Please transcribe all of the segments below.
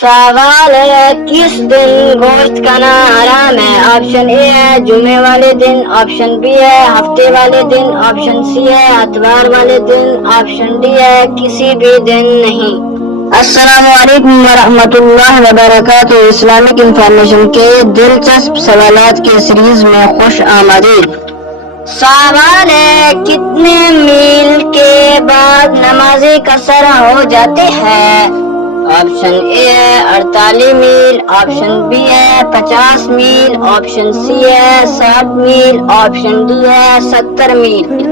سوال ہے کس دن گوشت کھانا حرام ہے؟ آپشن اے ہے جمعے والے دن، آپشن بی ہے ہفتے والے دن، آپشن سی ہے اتوار والے دن، آپشن ڈی ہے کسی بھی دن نہیں۔ السلام علیکم ورحمۃ اللہ وبرکاتہ۔ اسلامک انفارمیشن کے دلچسپ سوالات کے سیریز میں خوش آمدید۔ سوال ہے کتنے میل کے بعد نماز قصر ہو جاتے ہیں؟ آپشن اے ہے 48 میل، آپشن بی ہے 50 میل، آپشن سی ہے 60 میل، آپشن ڈی ہے 70 میل۔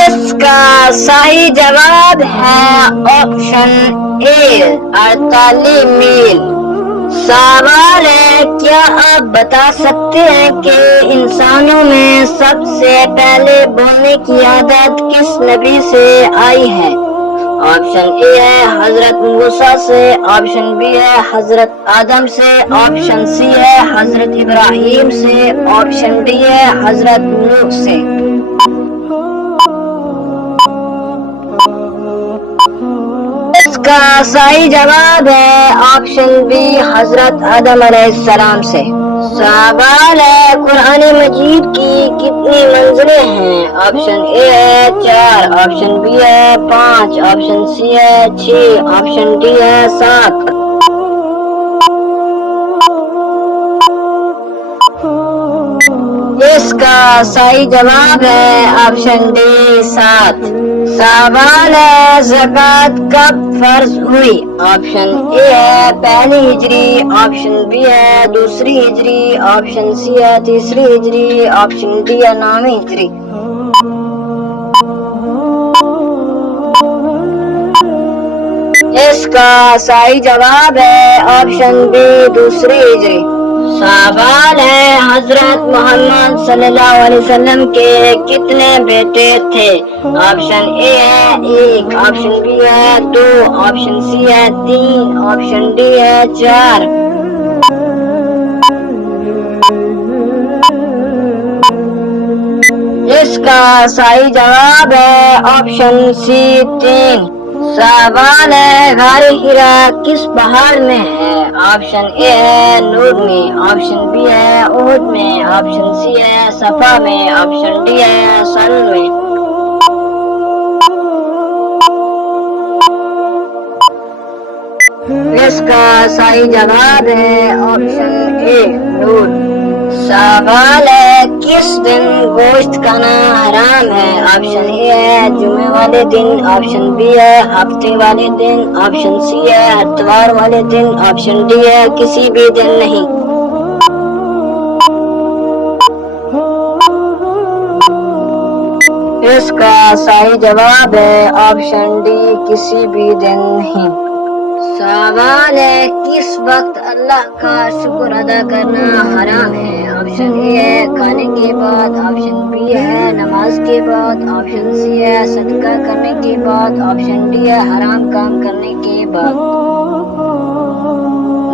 اس کا صحیح جواب ہے آپشن اے 48 میل۔ سوال ہے کیا آپ بتا سکتے ہیں کہ انسانوں میں سب سے پہلے بولنے کی عادت کس نبی سے آئی ہے؟ آپشن اے ہے حضرت موسیٰ سے، آپشن بی ہے حضرت آدم سے، آپشن سی ہے حضرت ابراہیم سے، آپشن ڈی ہے حضرت نوح سے۔ اس کا صحیح جواب ہے آپشن بی حضرت آدم علیہ السلام سے۔ سوال ہے قرآن مجید کی کتنی منزلیں ہیں؟ آپشن اے ہے 4، آپشن بی ہے 5، آپشن سی ہے 6، آپشن ڈی ہے 7۔ اس کا صحیح جواب ہے آپشن ڈی 7۔ سوال ہے زکوٰۃ کب فرض ہوئی؟ آپشن اے ہے پہلی ہجری، آپشن بی ہے دوسری ہجری، آپشن سی ہے تیسری ہجری، آپشن ڈی ہے 9ویں ہجری۔ اس کا صحیح جواب ہے آپشن بی دوسری ہجری۔ سوال ہے حضرت محمد صلی اللہ علیہ وسلم کے کتنے بیٹے تھے؟ آپشن اے ہے 1، آپشن بی ہے 2، آپشن سی ہے 3، آپشن ڈی ہے 4۔ اس کا صحیح جواب ہے آپشن سی 3۔ سوال ہے غار حرا کس پہاڑ میں ہے؟ آپشن اے ہے نور میں، آپشن بی ہے احد میں، آپشن سی ہے صفا میں، آپشن ڈی ہے سن میں۔ اس کا صحیح جواب ہے آپشن اے نور۔ سوال ہے کس دن گوشت کھانا حرام ہے؟ آپشن اے ہے جمعے والے دن، آپشن بی ہے ہفتے والے دن، آپشن سی ہے اتوار والے دن، آپشن ڈی ہے کسی بھی دن نہیں۔ اس کا صحیح جواب ہے آپشن ڈی کسی بھی دن نہیں۔ سوال ہے کس وقت اللہ کا شکر ادا کرنا حرام ہے؟ آپشن اے ہے کھانے کے بعد، آپشن بی ہے نماز کے بعد، آپشن سی ہے صدقہ کرنے کے بعد، آپشن ڈی ہے حرام کام کرنے کے بعد۔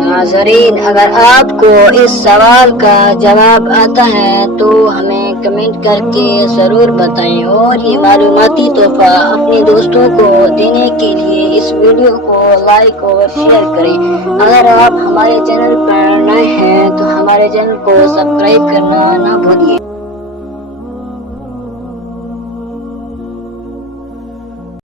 ناظرین اگر آپ کو اس سوال کا جواب آتا ہے تو ہمیں کمنٹ کر کے ضرور بتائیں، اور یہ معلوماتی تحفہ اپنے دوستوں کو دینے کے لیے اس ویڈیو کو لائک اور شیئر کریں۔ اگر آپ ہمارے چینل پر نئے ہیں تو ہمارے چینل کو سبسکرائب کرنا نہ بھولیے۔